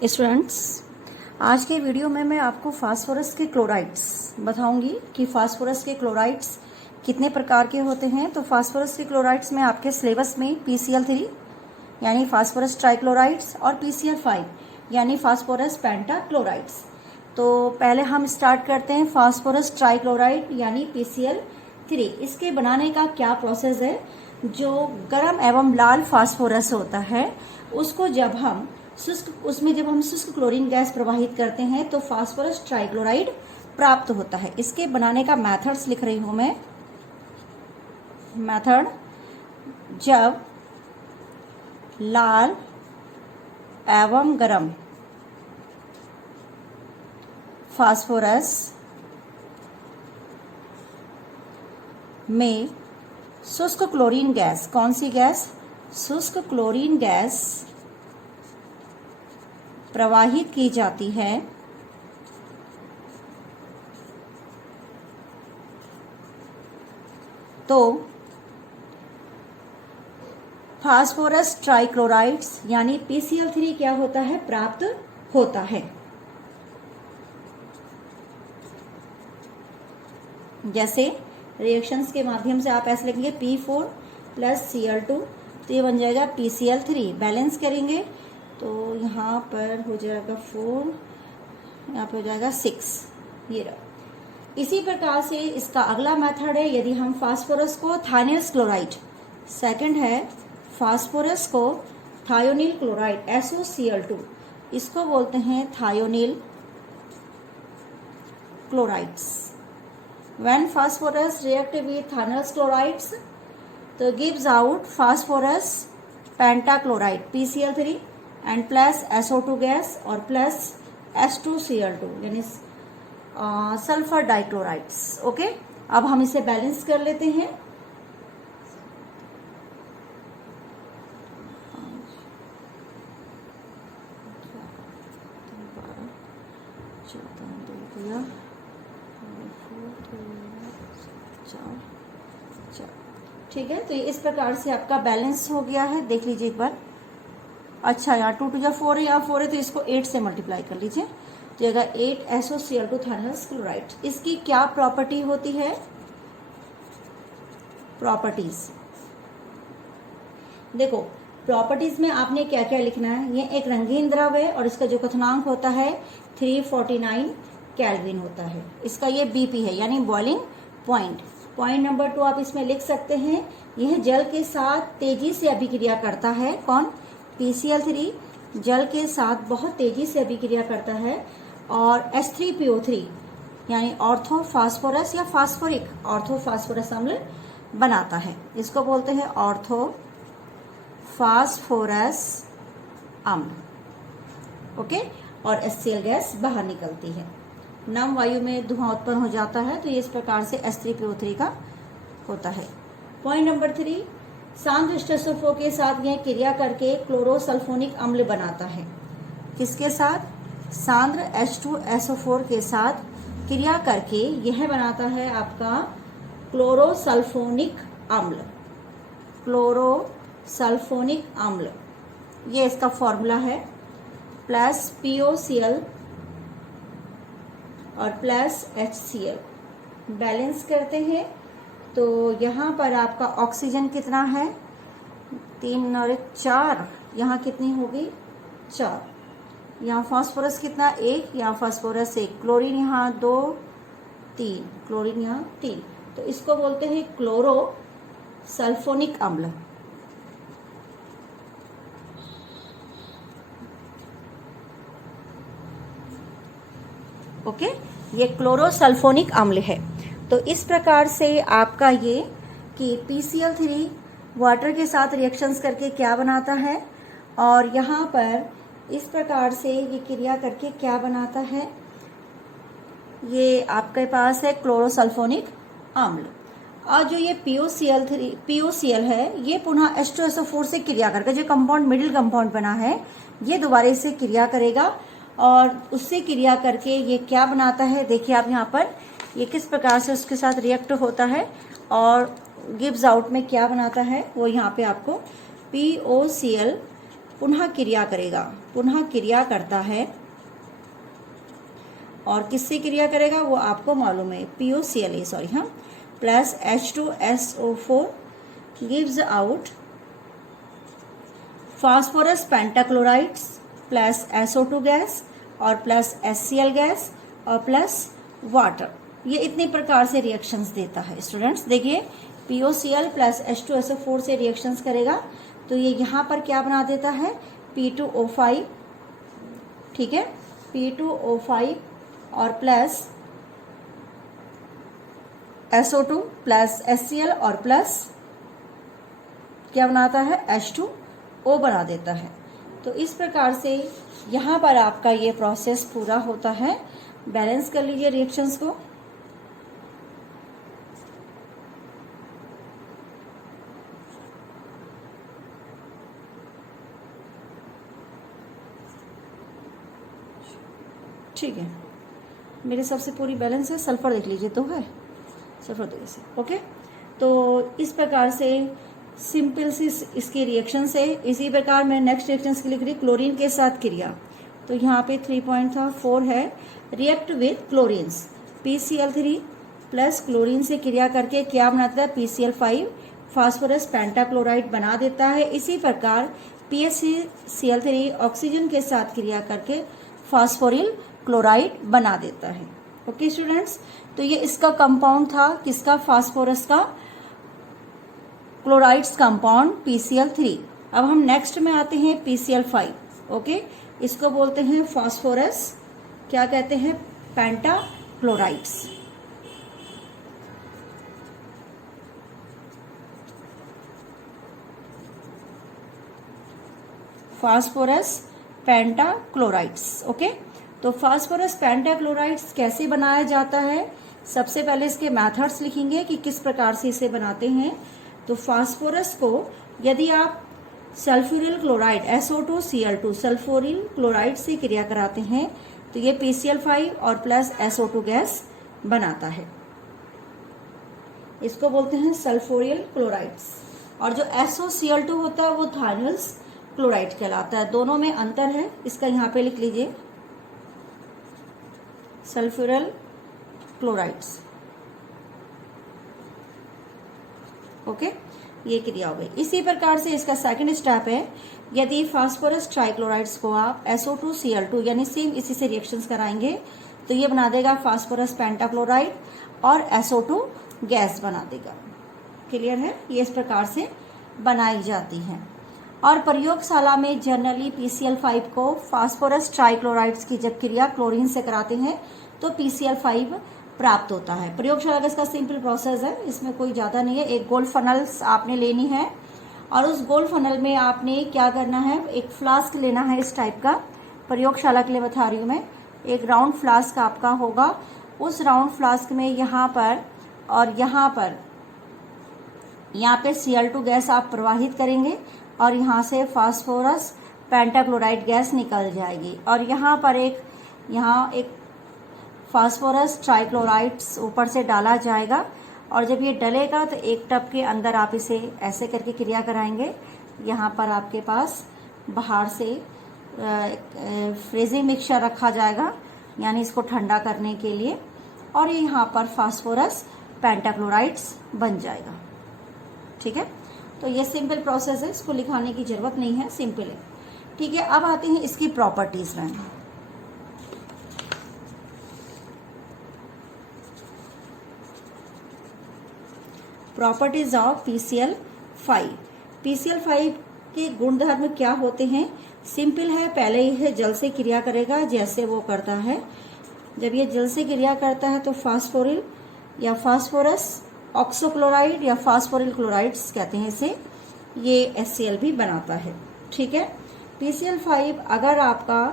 Students, आज के video में मैं आपको फास्फोरस के क्लोराइड्स बताऊंगी कि फास्फोरस के क्लोराइड्स कितने प्रकार के होते हैं। तो फास्फोरस के क्लोराइड्स में आपके सिलेबस में PCl3 यानी फास्फोरस ट्राइक्लोराइड्स और PCl5 यानी फास्फोरस पेंटाक्लोराइड्स। तो पहले हम स्टार्ट करते हैं फास्फोरस ट्राइक्लोराइड यानी PCl3। इसके बनाने का क्या प्रोसेस है। जो गर्म एवं लाल फास्फोरस होता है उसको जब हम शुष्क क्लोरीन गैस प्रवाहित करते हैं तो फास्फोरस ट्राइक्लोराइड प्राप्त होता है। इसके बनाने का मेथड्स लिख रही हूं मैं। मेथड, जब लाल एवं गर्म फास्फोरस में शुष्क क्लोरीन गैस, कौन सी गैस? शुष्क क्लोरीन गैस प्रवाहित की जाती है तो फास्फोरस ट्राइक्लोराइड्स यानी PCl3 क्या होता है? प्राप्त होता है। जैसे रिएक्शंस के माध्यम से आप ऐसे लिखेंगे P4 + Cl2, तो ये बन जाएगा PCl3। बैलेंस करेंगे तो यहाँ पर हो जाएगा 4, यहाँ पे हो जाएगा 6। ये रहा। इसी प्रकार से इसका अगला मेथड है, यदि हम फास्फोरस को थायनिल क्लोराइड, सेकंड है फास्फोरस को थायोनिल क्लोराइड SOCl2, इसको बोलते हैं thionyl chlorides. When phosphorus react with thionyl chlorides तो gives out phosphorus pentachloride PCl3 and plus SO2 gas और प्लस H2Cl2 यानी सल्फर डाइक्लोराइड्स। ओके, अब हम इसे बैलेंस कर लेते हैं। ठीक है, तो इस प्रकार से आपका बैलेंस हो गया है। देख लीजिए एक बार। अच्छा, यहाँ 2 × 4 है, यहाँ 4 है, तो इसको 8 से मल्टीप्लाई कर लीजिए, जाएगा 8 SOCl2 थायनिल क्लोराइड। इसकी क्या प्रॉपर्टी होती है? प्रॉपर्टीज देखो, प्रॉपर्टीज में आपने क्या क्या लिखना है। ये एक रंगीन द्रव है और इसका जो क्वथनांक होता है 349 केल्विन होता है। इसका ये BP है यानी बॉइलिंग पॉइंट। पॉइंट नंबर 2 आप इसमें लिख सकते हैं, यह जल के साथ तेजी से अभिक्रिया करता है। कौन? PCl3 जल के साथ बहुत तेजी से अभिक्रिया करता है और H3PO3 यानी ऑर्थोफास्फोरस या फास्फोरिक ऑर्थोफास्फोरस अम्ल बनाता है। इसको बोलते हैं ऑर्थोफास्फोरस अम्ल। ओके, और HCl गैस बाहर निकलती है। नम वायु में धुआं उत्पन्न हो जाता है, तो ये इस प्रकार से H3PO3 का होता है। पॉइंट नंबर 3, सांद्र H2SO4 के साथ यह क्रिया करके क्लोरोसल्फोनिक अम्ल बनाता है। किसके साथ? सांद्र H2SO4 के साथ क्रिया करके यह बनाता है आपका क्लोरोसल्फोनिक अम्ल। क्लोरोसल्फोनिक अम्ल, ये इसका फॉर्मूला है, प्लस POCl और प्लस HCl। बैलेंस करते हैं तो यहाँ पर आपका ऑक्सीजन कितना है? 3 और 4, यहाँ कितनी होगी? 4। यहाँ फास्फोरस कितना? 1, यहाँ फास्फोरस 1, क्लोरीन यहाँ 2, 3, क्लोरीन यहाँ 3। तो इसको बोलते हैं क्लोरो सल्फोनिक अम्ल। ओके, ये क्लोरोसल्फोनिक अम्ल है। तो इस प्रकार से आपका ये कि PCl3 वाटर के साथ रिएक्शंस करके क्या बनाता है और यहाँ पर इस प्रकार से ये क्रिया करके क्या बनाता है, ये आपके पास है क्लोरोसल्फोनिक अम्ल। और जो ये POCl है, ये पुनः H2SO4 से क्रिया करके जो कंपाउंड मिडिल कंपाउंड बना है, ये दोबारा से क्रिया करेगा और उससे क्रिया करके ये क्या बनाता है। देखिए आप यहाँ पर ये किस प्रकार से उसके साथ रिएक्ट होता है और गिव्स आउट में क्या बनाता है, वो यहाँ पे आपको POCl पुनः क्रिया करेगा, पुनः क्रिया करता है। और किससे क्रिया करेगा वो आपको मालूम है, POCl सॉरी हाँ, plus H2SO4 gives out phosphorus pentachlorides plus SO2 gas और प्लस HCl गैस और प्लस वाटर। ये इतने प्रकार से रिएक्शंस देता है स्टूडेंट्स। देखिए POCl प्लस H2SO4 से रिएक्शंस करेगा तो ये यहाँ पर क्या बना देता है, P2O5, ठीक है, P2O5 और प्लस SO2 प्लस HCl और प्लस क्या बनाता है, H2O बना देता है। तो इस प्रकार से यहाँ पर आपका ये प्रोसेस पूरा होता है। बैलेंस कर लीजिए रिएक्शंस को। ठीक है, मेरे सबसे पूरी बैलेंस है। सल्फर देख लीजिए तो है, सल्फर देखिए से, ओके। तो इस प्रकार से सिंपल सी इसकी रिएक्शन है। इसी प्रकार मैं नेक्स्ट रिएक्शन के लिए लिख रही क्लोरीन के साथ क्रिया। तो यहाँ पे 3.4 है, react with chlorines, PCl3 plus chlorine से क्रिया करके क्या बनाता है, PCl5 फास्फोरस पेंटाक्लोराइड बना देता है। इसी प्रकार PaCl3 ऑक्सीजन के साथ क्रिया करके फास्फोरिल क्लोराइड बना देता है। ओके स्टूडेंट्स, तो ये इसका कंपाउंड था, किसका, फास्फोरस का क्लोराइड्स कंपाउंड PCl3। अब हम नेक्स्ट में आते हैं PCl5। ओके, इसको बोलते हैं फास्फोरस, क्या कहते हैं, पेंटाक्लोराइड्स। फास्फोरस पेंटाक्लोराइड्स। ओके, तो फास्फोरस पेंटाक्लोराइड्स कैसे बनाया जाता है, सबसे पहले इसके मेथड्स लिखेंगे कि किस प्रकार से इसे बनाते हैं। तो फास्फोरस को यदि आप sulphuryl chloride SO2Cl2 sulphuryl chloride से क्रिया कराते हैं तो ये PCl5 और प्लस SO2 गैस बनाता है। इसको बोलते हैं सल्फ्यूरिल क्लोराइड्स। और जो SOCl2 होता है वो थायनल्स क्लोराइड कहलाता है। दोनों में अंतर है, इसका यहाँ पे लिख लीजिए, सल्फ्यूरिल क्लोराइड्स। ओके, ये क्रिया हो गई। इसी प्रकार से इसका सेकंड स्टेप है, यदि फास्फोरस ट्राइक्लोराइड्स को आप SO2Cl2 यानी सेम इसी से रिएक्शंस कराएंगे तो ये बना देगा फास्फोरस पेंटाक्लोराइड और SO2 गैस बना देगा। क्लियर है, ये इस प्रकार से बनाई जाती है। और प्रयोगशाला में जनरली PCl5 को फास्फोरस ट्राइक्लोराइड्स की जब क्रिया क्लोरीन से कराते हैं तो PCl5 प्राप्त होता है। प्रयोगशाला का इसका सिंपल प्रोसेस है, इसमें कोई ज़्यादा नहीं है। एक गोल फनल्स आपने लेनी है और उस गोल फनल में आपने क्या करना है, एक फ्लास्क लेना है इस टाइप का। प्रयोगशाला के लिए बता रही हूँ मैं, एक राउंड फ्लास्क आपका होगा। उस राउंड फ्लास्क में यहाँ पर और यहाँ पे Cl2 गैस आप प्रवाहित करेंगे और यहाँ से फास्फोरस पेंटाक्लोराइड गैस निकल जाएगी और यहाँ पर एक फास्फोरस ट्राइक्लोराइड्स ऊपर से डाला जाएगा। और जब ये डलेगा तो एक टब के अंदर आप इसे ऐसे करके क्रिया कराएंगे। यहाँ पर आपके पास बाहर से फ्रीजिंग मिक्सचर रखा जाएगा, यानी इसको ठंडा करने के लिए, और ये यहाँ पर फास्फोरस पेंटाक्लोराइड्स बन जाएगा। ठीक है, तो ये सिंपल प्रोसेस है, इसको लिखाने की ज़रूरत नहीं है, सिंपल है। ठीक है, अब आते हैं इसकी प्रॉपर्टीज़ में। Properties of PCl5। PCl5 के गुणधर्म क्या होते हैं, सिंपल है। पहले यह जल से क्रिया करेगा, जैसे वो करता है। जब ये जल से क्रिया करता है तो फास्फोरिल या फास्फोरस ऑक्सोक्लोराइड या फास्फोरिल क्लोराइड्स कहते हैं इसे, ये HCl भी बनाता है। ठीक है, PCl5 अगर आपका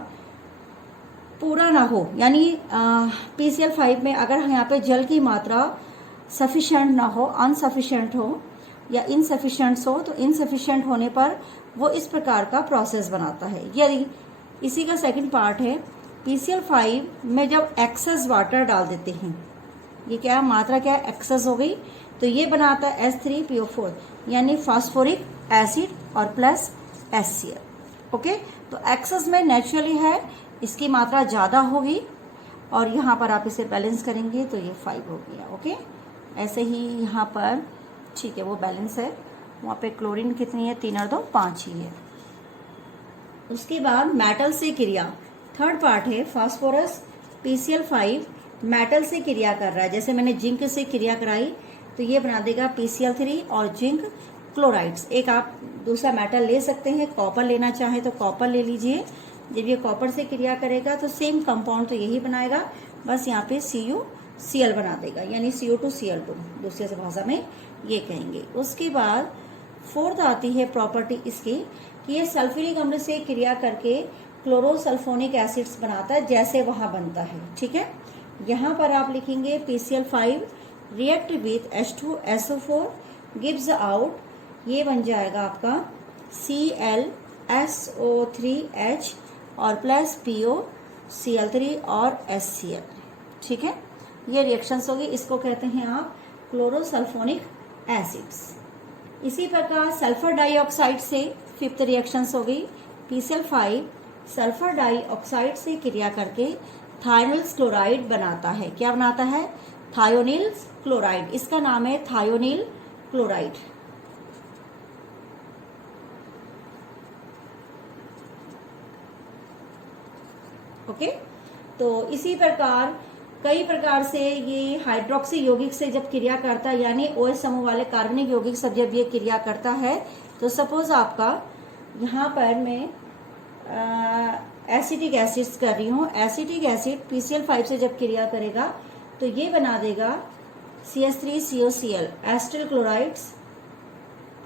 पूरा ना हो, यानी PCl5 में अगर यहाँ पे जल की मात्रा सफिशिएंट ना हो, अनसफिशिएंट हो या इनसफिशिएंट हो, तो इनसफिशिएंट होने पर वो इस प्रकार का प्रोसेस बनाता है। यदि इसी का सेकंड पार्ट है, PCl5 में जब एक्सेस वाटर डाल देते हैं, ये क्या मात्रा क्या एक्सेस हो गई, तो ये बनाता है H3PO4 यानी फास्फोरिक एसिड और प्लस HCl। ओके, तो एक्सेस में नेचुरली है, इसकी मात्रा ज़्यादा होगी और यहाँ पर आप इसे बैलेंस करेंगे तो ये 5 हो गया। ओके, ऐसे ही यहाँ पर ठीक है वो बैलेंस है, वहाँ पे क्लोरीन कितनी है 3 और 2 5 ही है। उसके बाद मेटल से क्रिया, थर्ड पार्ट है फास्फोरस PCl5 मेटल से क्रिया कर रहा है। जैसे मैंने जिंक से क्रिया कराई तो ये बना देगा PCl3 और जिंक क्लोराइड्स। एक आप दूसरा मेटल ले सकते हैं, कॉपर लेना चाहे तो कॉपर ले लीजिए। जब ये कॉपर से क्रिया करेगा तो सेम कंपाउंड तो यही बनाएगा, बस यहाँ पे CuCl बना देगा, यानी CO2Cl2 दूसरे से भाषा में ये कहेंगे। उसके बाद फोर्थ आती है प्रॉपर्टी इसकी कि ये सल्फ्यूरिक अम्ल से क्रिया करके क्लोरोसल्फोनिक एसिड्स बनाता है, जैसे वहां बनता है। ठीक है, यहाँ पर आप लिखेंगे PCl5 react with H2SO4 gives out, ये बन जाएगा आपका ClSO3H और प्लस POCl3 और HCl। ठीक है, ये रिएक्शंस होगी, इसको कहते हैं आप क्लोरोसल्फोनिक एसिड्स। इसी प्रकार सल्फर डाइऑक्साइड से फिफ्थ रिएक्शंस होगी, PCl5 सल्फर डाइऑक्साइड से क्रिया करके थायोनिल्स क्लोराइड बनाता है। क्या बनाता है? थायोनिल्स क्लोराइड, इसका नाम है थायोनिल क्लोराइड। ओके, तो इसी प्रकार कई प्रकार से ये हाइड्रोक्सी यौगिक से जब क्रिया करता है, यानी OH समूह वाले कार्बनिक यौगिक से जब ये क्रिया करता है, तो सपोज आपका यहाँ पर मैं एसिटिक एसिड्स कर रही हूँ, एसिटिक एसिड PCl5 से जब क्रिया करेगा तो ये बना देगा CH3COCl एसिटिल क्लोराइड्स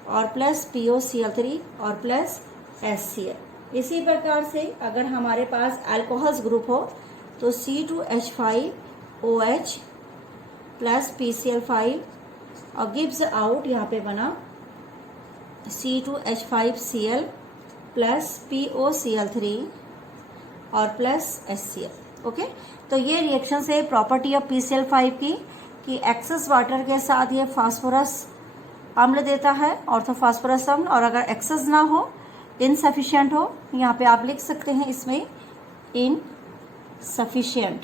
और प्लस POCl3 और प्लस HCl। इसी प्रकार से अगर हमारे पास अल्कोहल्स ग्रुप हो तो C2H5OH प्लस PCl5 और गिव्स आउट, यहाँ पे बना C2H5Cl प्लस POCl3 और प्लस HCl। ओके, तो ये रिएक्शन है प्रॉपर्टी ऑफ PCl5 की कि एक्सेस वाटर के साथ ये फास्फोरस अम्ल देता है, ऑर्थोफॉस्फोरस अम्ल, और अगर एक्सेस ना हो, इनसफिशिएंट हो, यहाँ पे आप लिख सकते हैं इसमें इनसफिशिएंट,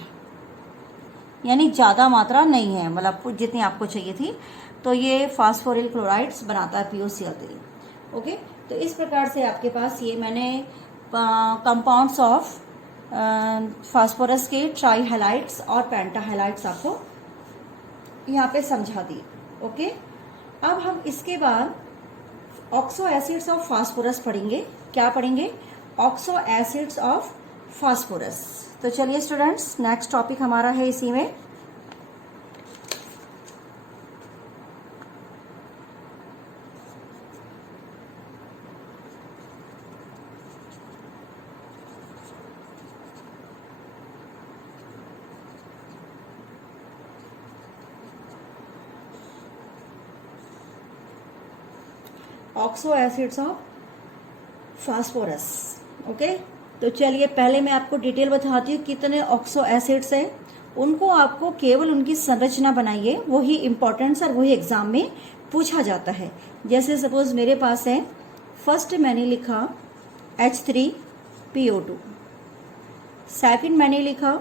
यानी ज़्यादा मात्रा नहीं है, मतलब जितनी आपको चाहिए थी, तो ये फास्फोरिल क्लोराइड्स बनाता है POCl3। ओके, तो इस प्रकार से आपके पास ये मैंने कंपाउंड्स ऑफ फास्फोरस के ट्राई हैलाइड्स और पेंटा हैलाइड्स आपको यहाँ पे समझा दी। ओके, अब हम इसके बाद ऑक्सो एसिड्स ऑफ फास्फोरस पढ़ेंगे। क्या पढ़ेंगे? Oxo acids of phosphorus. तो चलिए स्टूडेंट्स, नेक्स्ट टॉपिक हमारा है इसी में oxo acids of phosphorus. Okay, तो चलिए पहले मैं आपको डिटेल बताती हूँ कितने ऑक्सो एसिड्स हैं। उनको आपको केवल उनकी संरचना बनाइए, वही इंपॉर्टेंट और वही एग्जाम में पूछा जाता है। जैसे सपोज मेरे पास है, फर्स्ट मैंने लिखा H3PO2, सेकंड मैंने लिखा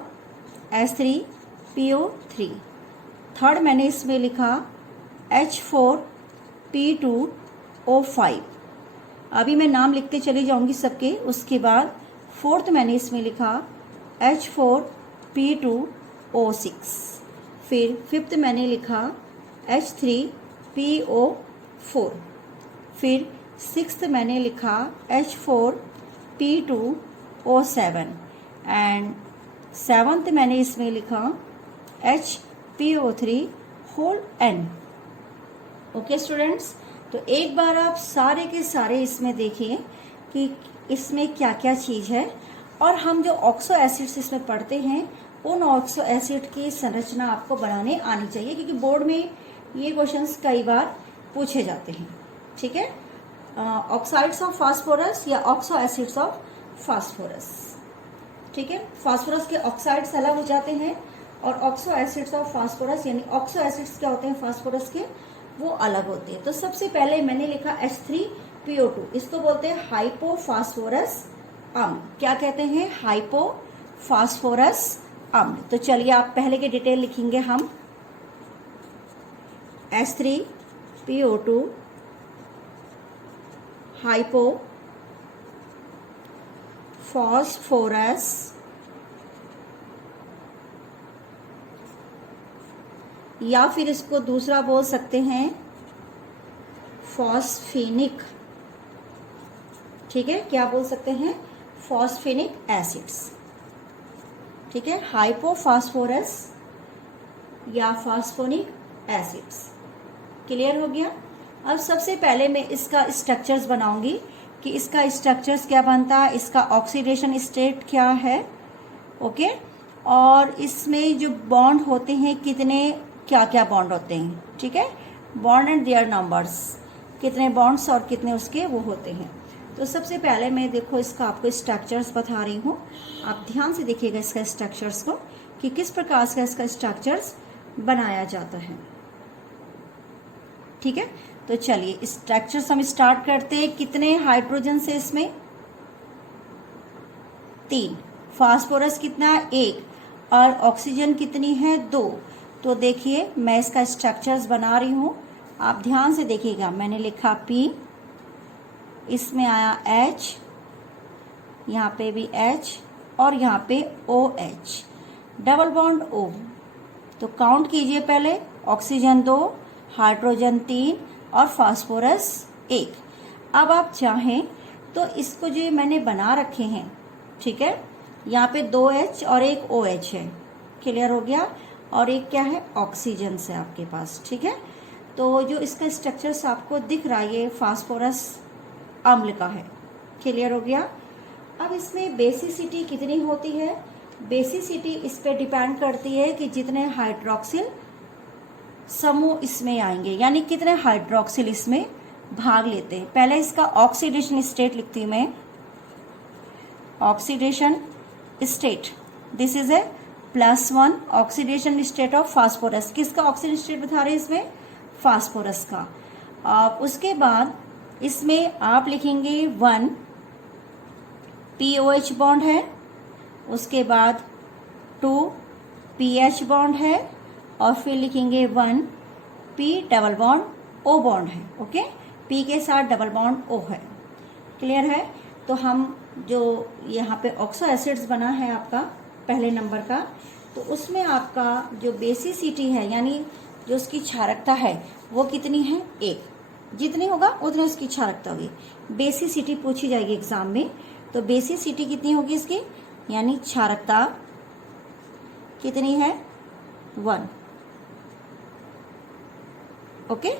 H3PO3, थर्ड मैंने इसमें लिखा H4P2O5। अभी मैं नाम लिखते चली जाऊंगी सबके। उसके बाद फोर्थ मैंने इसमें लिखा H4P2O6, फिर फिफ्थ मैंने लिखा H3PO4, फिर सिक्स्थ मैंने लिखा H4P2O7 एंड सेवंथ मैंने इसमें लिखा HPO3N। ओके स्टूडेंट्स, तो एक बार आप सारे के सारे इसमें देखिए कि इसमें क्या क्या चीज़ है, और हम जो ऑक्सो एसिड्स इसमें पढ़ते हैं उन ऑक्सो एसिड की संरचना आपको बनाने आनी चाहिए, क्योंकि बोर्ड में ये क्वेश्चंस कई बार पूछे जाते हैं। ठीक है, ऑक्साइड्स ऑफ फास्फोरस या ऑक्सो एसिड्स ऑफ फास्फोरस। ठीक है, फास्फोरस के ऑक्साइड्स अलग हो जाते हैं और ऑक्सो एसिड्स ऑफ फास्फोरस, यानी ऑक्सो एसिड्स क्या होते हैं फास्फोरस के, वो अलग होते हैं। तो सबसे पहले मैंने लिखा PO2, इसको बोलते हैं हाइपोफास्फोरस अम्ल। क्या कहते हैं? हाइपोफास्फोरस अम्ल। तो चलिए आप पहले के डिटेल लिखेंगे हम। H3PO2 हाइपोफॉस्फोरस या फिर इसको दूसरा बोल सकते हैं फॉस्फेनिक। ठीक है, क्या बोल सकते हैं? फॉस्फेनिक एसिड्स। ठीक है, हाइपोफॉस्फोरस या फॉस्फोनिक एसिड्स। क्लियर हो गया? अब सबसे पहले मैं इसका स्ट्रक्चर्स बनाऊंगी कि इसका स्ट्रक्चर्स क्या बनता है, इसका ऑक्सीडेशन स्टेट क्या है। ओके, और इसमें जो बॉन्ड होते हैं कितने, क्या क्या बॉन्ड होते हैं। ठीक है, बॉन्ड एंड देयर नंबर्स, कितने बॉन्ड्स और कितने उसके वो होते हैं। तो सबसे पहले मैं देखो इसका आपको स्ट्रक्चर्स बता रही हूँ, आप ध्यान से देखिएगा इसका स्ट्रक्चर्स को कि किस प्रकार से इसका स्ट्रक्चर्स बनाया जाता है। ठीक है, तो चलिए स्ट्रक्चर्स हम स्टार्ट करते हैं। कितने हाइड्रोजन से इसमें? 3। फास्फोरस कितना? 1। और ऑक्सीजन कितनी है? 2। तो देखिए मैं इसका स्ट्रक्चर्स बना रही हूँ, आप ध्यान से देखिएगा। मैंने लिखा P, इसमें आया H, यहाँ पे भी H और यहाँ पे OH, डबल बॉन्ड O। तो काउंट कीजिए पहले, ऑक्सीजन 2, हाइड्रोजन 3 और फास्फोरस 1। अब आप चाहें तो इसको जो मैंने बना रखे हैं, ठीक है, यहाँ पे 2H और एक OH है। क्लियर हो गया? और एक क्या है? ऑक्सीजन से आपके पास। ठीक है, तो जो इसका स्ट्रक्चर्स आपको दिख रहा है ये फास्फोरस अम्ल का है। क्लियर हो गया? अब इसमें बेसिसिटी कितनी होती है? बेसिसिटी इस पे डिपेंड करती है कि जितने हाइड्रोक्सिल समूह इसमें आएंगे, यानी कितने हाइड्रोक्सिल इसमें भाग लेते हैं। पहले इसका ऑक्सीडेशन स्टेट लिखती हूं मैं। Oxidation state, this is a +1 oxidation state of phosphorus. किसका ऑक्सीडेशन स्टेट बता रहे हैं इसमें? फास्फोरस का। उसके बाद इसमें आप लिखेंगे 1 POH बॉन्ड है, उसके बाद 2 PH बॉन्ड है और फिर लिखेंगे 1 P double bond O bond है। ओके, P के साथ डबल बॉन्ड O है। क्लियर है? तो हम जो यहाँ पे ऑक्सो एसिड्स बना है आपका पहले नंबर का, तो उसमें आपका जो बेसिसिटी है यानी जो उसकी क्षारकता है वो कितनी है? 1। जितनी होगा उतनी उसकी क्षारकता होगी। बेसिसिटी पूछी जाएगी एग्जाम में, तो बेसिसिटी कितनी होगी इसकी, यानी क्षारकता कितनी है? 1। ओके,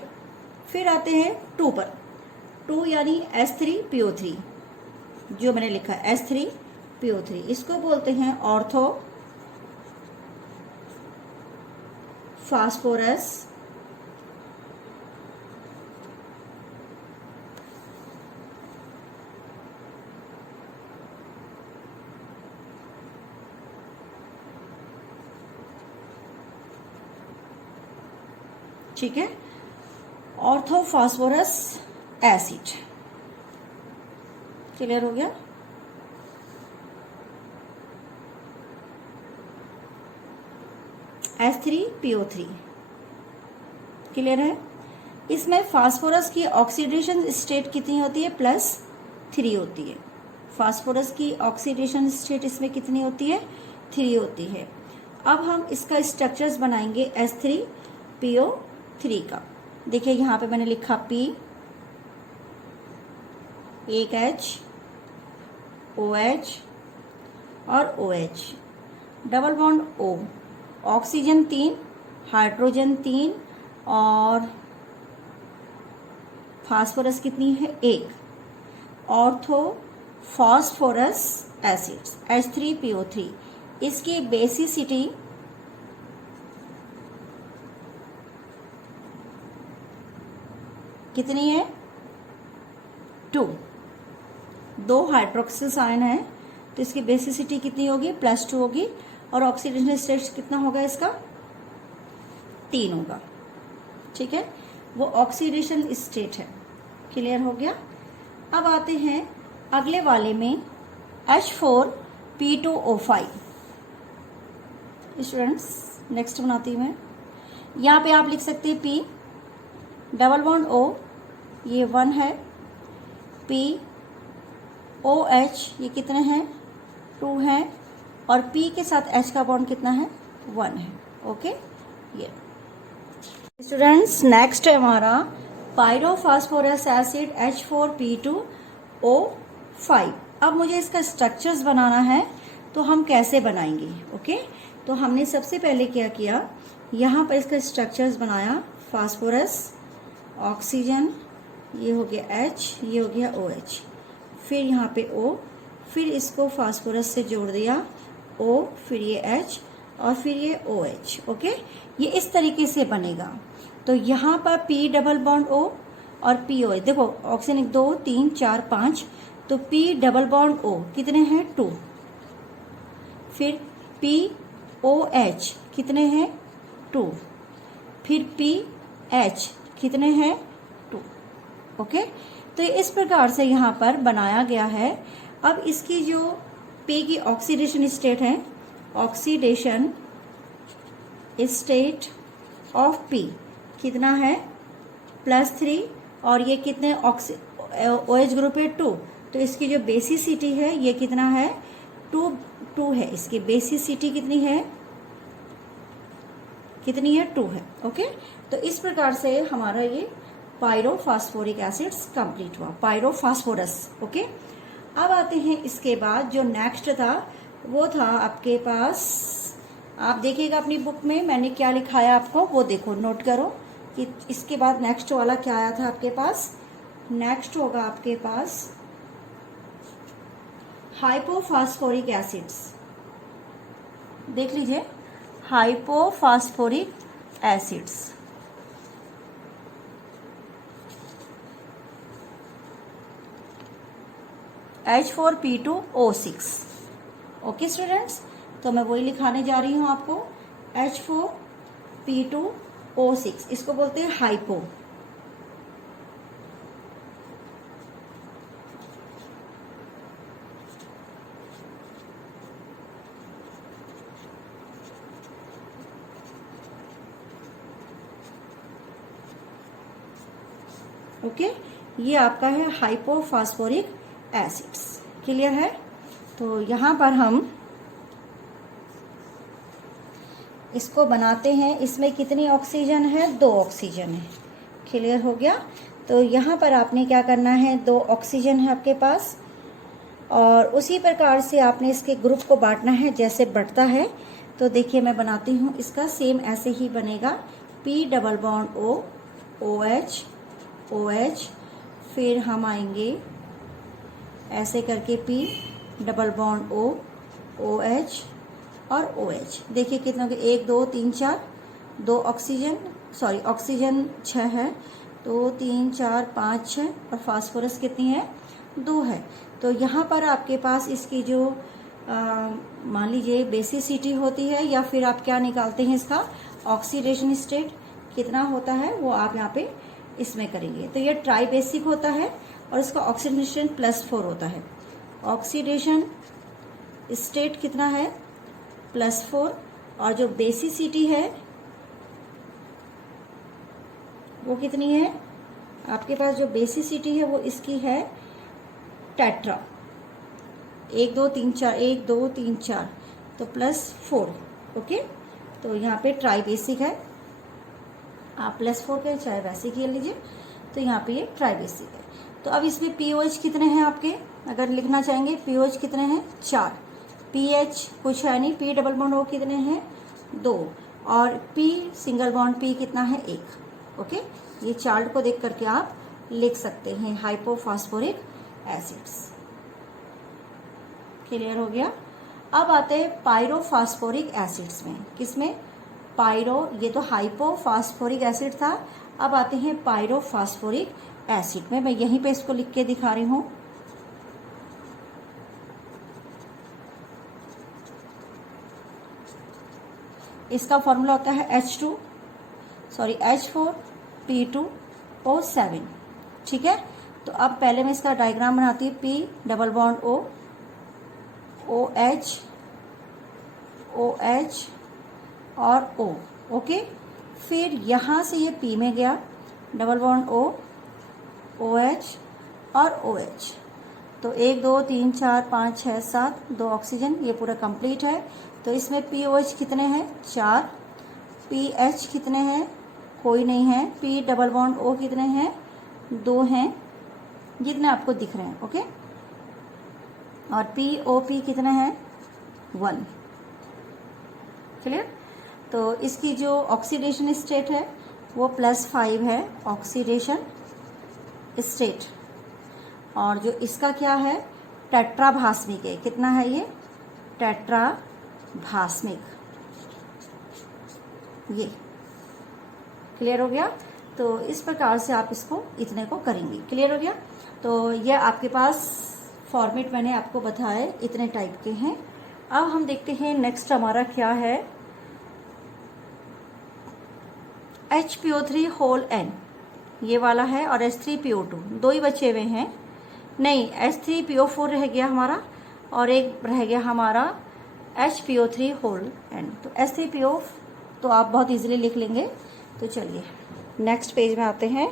फिर आते हैं 2 पर। 2 यानी H3PO3, जो मैंने लिखा है H3PO3, इसको बोलते हैं ऑर्थो फास्फोरस ठीक है, ऑर्थोफॉस्फोरस एसिड। क्लियर हो गया? H3PO3 क्लियर है? इसमें फास्फोरस की ऑक्सीडेशन स्टेट कितनी होती है? +3 होती है। फास्फोरस की ऑक्सीडेशन स्टेट इसमें कितनी होती है? 3 होती है। अब हम इसका स्ट्रक्चर्स बनाएंगे H3PO3 का। देखिए यहाँ पे मैंने लिखा P, एक H, OH और OH, double bond O, oxygen 3, hydrogen 3 और फास्फोरस कितनी है? 1। ऑर्थो फास्फोरस एसिड्स H3PO3, इसकी बेसिसिटी कितनी है? 2। 2 हाइड्रोक्सिल आयन है तो इसकी बेसिसिटी कितनी होगी? +2 होगी। और ऑक्सीडेशन स्टेट कितना होगा इसका? 3 होगा। ठीक है, वो ऑक्सीडेशन स्टेट है। क्लियर हो गया? अब आते हैं अगले वाले में H4P2O5। स्टूडेंट्स नेक्स्ट बनाती हूँ मैं। यहाँ पे आप लिख सकते हैं P डबल बॉन्ड O, ये 1 है। P OH ये कितने हैं, 2 हैं। और P के साथ H का बॉन्ड कितना है, 1 है। ओके, ये स्टूडेंट्स नेक्स्ट है हमारा पायरोफॉस्फोरस एसिड H4P2O5। अब मुझे इसका स्ट्रक्चर्स बनाना है, तो हम कैसे बनाएंगे। ओके, तो हमने सबसे पहले क्या किया, यहाँ पर इसका स्ट्रक्चर्स बनाया। फास्फोरस, ऑक्सीजन, ये हो गया H, ये हो गया OH, फिर यहाँ पे O, फिर इसको फास्फोरस से जोड़ दिया O, फिर ये H और फिर ये OH। ओके, ये इस तरीके से बनेगा। तो यहाँ पर P डबल बॉन्ड O और PO, देखो ऑक्सीजन 2 3 4 5, तो P डबल बॉन्ड O कितने हैं, 2। फिर POH कितने हैं, 2। फिर PH कितने हैं, 2। ओके, तो इस प्रकार से यहाँ पर बनाया गया है। अब इसकी जो P की ऑक्सीडेशन स्टेट है, ऑक्सीडेशन स्टेट ऑफ P कितना है, +3, और ये कितने OH ग्रुप है, 2। तो इसकी जो बेसिसिटी है ये कितना है, 2 है। इसकी बेसिसिटी कितनी है, 2 है। ओके, तो इस प्रकार से हमारा ये पायरोफॉस्फोरिक एसिड्स कंप्लीट हुआ, पायरोफॉस्फोरस। ओके, अब आते हैं इसके बाद जो नेक्स्ट था वो था आपके पास, आप देखिएगा अपनी बुक में मैंने क्या लिखाया आपको, वो देखो, नोट करो कि इसके बाद नेक्स्ट वाला क्या आया था आपके पास। नेक्स्ट होगा आपके पास हाइपोफॉस्फोरिक एसिड्स। देख लीजिए, hypophosphoric acids. H4P2O6। Okay students, तो मैं वही लिखाने जा रही हूं आपको, H4P2O6, इसको बोलते हैं हाइपो। ओके, ये आपका है हाइपोफॉस्फोरिक एसिड्स। क्लियर है। तो यहाँ पर हम इसको बनाते हैं। इसमें कितनी ऑक्सीजन है, 2 ऑक्सीजन है। क्लियर हो गया। तो यहाँ पर आपने क्या करना है, 2 ऑक्सीजन है आपके पास, और उसी प्रकार से आपने इसके ग्रुप को बांटना है जैसे बढ़ता है। तो देखिए मैं बनाती हूँ, इसका सेम ऐसे ही बनेगा। P double bond O, OH, OH, फिर हम आएंगे ऐसे करके P double bond O, OH और OH। देखिए कितना हो गया, 1 2 3 4, 2 ऑक्सीजन, सॉरी ऑक्सीजन 6 है, 2 3 4 5 6, और फास्फोरस कितनी है, 2 है। तो यहाँ पर आपके पास इसकी जो मान लीजिए बेसिसिटी होती है, या फिर आप क्या निकालते हैं, इसका ऑक्सीडेशन स्टेट कितना होता है, वो आप यहाँ पे इसमें करेंगे। तो ये ट्राई बेसिक होता है और इसका ऑक्सीडेशन +4 होता है। ऑक्सीडेशन स्टेट कितना है, +4, और जो बेसिसिटी है वो कितनी है आपके पास, जो बेसिसिटी है वो इसकी है टेट्रा, 1 2 3 4, 1 2 3 4, तो +4। ओके, तो यहाँ पे ट्राई बेसिक है, आप +4 के चाहे वैसे खेल लीजिए। तो यहाँ पे ये ट्राई बेसिक है। तो अब इसमें POH कितने हैं आपके, अगर लिखना चाहेंगे POH कितने हैं, 4। PH कुछ है नहीं, P डबल बॉन्ड O कितने हैं, 2, और P सिंगल बॉन्ड P कितना है, 1। ओके, ये चार्ट को देख करके आप लिख सकते हैं हाइपोफॉस्फोरिक एसिड्स। क्लियर हो गया। अब आते हैं पायरोफॉस्फोरिक एसिड्स में। किसमें, पायरो, ये तो हाइपोफॉस्फोरिक एसिड था। अब आते हैं पायरोफॉस्फोरिक एसिड में। मैं यहीं पे इसको लिख के दिखा रही हूं। इसका फॉर्मूला होता है H4P2O7। ठीक है, तो अब पहले मैं इसका डायग्राम बनाती हूँ। P double bond O, O H, O H और ओ, ओके। फिर यहाँ से ये पी में गया, double bond O, O H और ओ एच। तो 1 2 3 4 5 6 7, 2 ऑक्सीजन, ये पूरा कंप्लीट है। तो इसमें पी ओ एच कितने हैं? 4। पी एच कितने हैं? कोई नहीं है। पी डबल बॉन्ड ओ कितने हैं? 2 हैं, जितने आपको दिख रहे हैं, ओके। और पी ओ पी कितने हैं? 1। क्लियर? तो इसकी जो ऑक्सीडेशन स्टेट है वो +5 है, ऑक्सीडेशन स्टेट। और जो इसका क्या है? टेट्राभास्मिक है। कितना है ये? टेट्राभास्मिक। ये क्लियर हो गया? तो इस प्रकार से आप इसको इतने को करेंगे। क्लियर हो गया? तो ये आपके पास फॉर्मेट मैंने आपको बताया, इतने टाइप के हैं। अब हम देखते हैं नेक्स्ट हमारा क्या है। HPO3 होल N ये वाला है, और H3PO2 दो ही बचे हुए हैं। नहीं, H3PO4 रह गया हमारा, और एक रह गया हमारा HPO3 होल N। तो H3PO तो आप बहुत इजीली लिख लेंगे। तो चलिए नेक्स्ट पेज में आते हैं।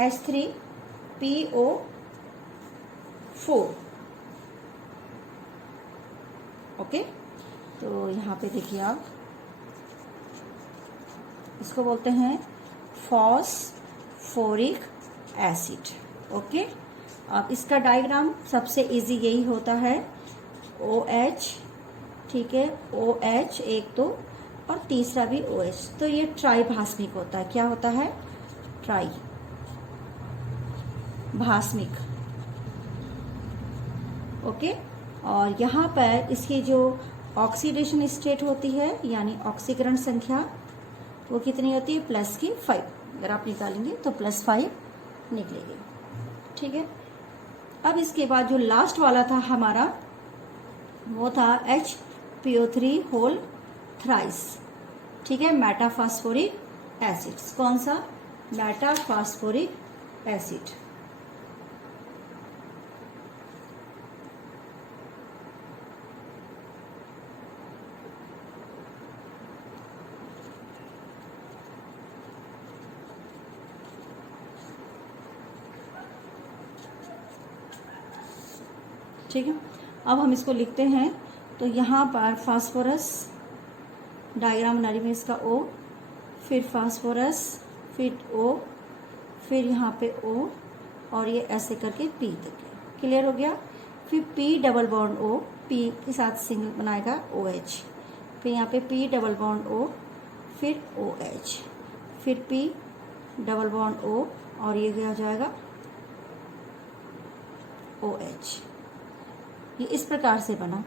H3PO4, okay. तो यहाँ पे देखिए आप, इसको बोलते हैं फॉस्फोरिक एसिड, ओके। अब इसका डायग्राम सबसे इजी यही होता है, OH, ठीक है, OH 1 2 और तीसरा भी OH। तो ये ट्राइभास्मिक होता है। क्या होता है? ट्राइभास्मिक, ओके। और यहाँ पर इसकी जो ऑक्सीडेशन स्टेट होती है, यानी ऑक्सीकरण संख्या, वो कितनी होती है? +5। अगर आप निकालेंगे तो +5 निकलेगी, ठीक है। अब इसके बाद जो लास्ट वाला था हमारा, वो था HPO3 होल थ्राइस, ठीक है, मेटाफॉस्फोरिक एसिड। कौन सा? Metaphosphoric acid. ठीक है, अब हम इसको लिखते हैं। तो यहाँ पर फास्फोरस डायग्राम बना रही हूँ, इसका O, फिर फास्फोरस, फिर O, फिर यहाँ पे O, और ये ऐसे करके P तक है। क्लियर हो गया? फिर P double bond O, P के साथ सिंगल बनाएगा OH, फिर यहाँ पे P डबल बॉन्ड O, फिर OH, फिर P डबल बॉन्ड O, और ये क्या हो जाएगा? OH। ये इस प्रकार से बना,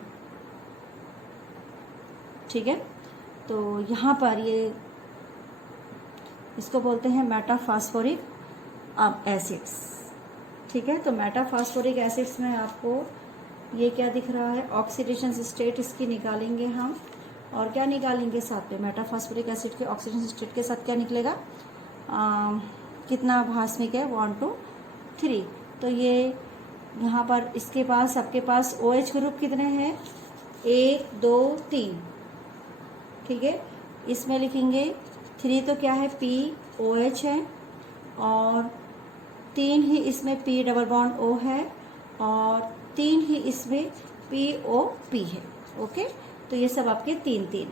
ठीक है। तो यहाँ पर ये इसको बोलते हैं मेटाफॉस्फोरिक एसिड्स, ठीक है। तो मेटाफॉस्फोरिक एसिड्स में आपको ये क्या दिख रहा है? ऑक्सीडेशन स्टेट इसकी निकालेंगे हम, और क्या निकालेंगे साथ में? मेटाफॉस्फोरिक एसिड के ऑक्सीडेशन स्टेट के साथ क्या निकलेगा? कितना भास्मिक है? 1 2 3। तो ये यहाँ पर इसके पास, सबके पास OH ग्रुप कितने हैं? 1 2 3, ठीक है। इसमें लिखेंगे 3 तो क्या है? POH है, और 3 ही इसमें P डबल बॉन्ड O है, और 3 ही इसमें POP है, ओके। तो ये सब आपके 3 3।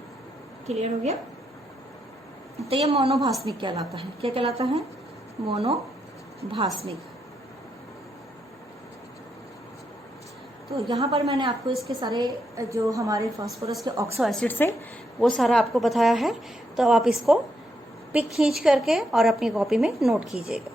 क्लियर हो गया? तो ये मोनोभास्मिक कहलाता है। क्या कहलाता है? मोनोभास्मिक। तो यहाँ पर मैंने आपको इसके सारे जो हमारे फास्फोरस के ऑक्सो एसिड्स है वो सारा आपको बताया है। तो आप इसको पिक खींच करके और अपनी कॉपी में नोट कीजिएगा।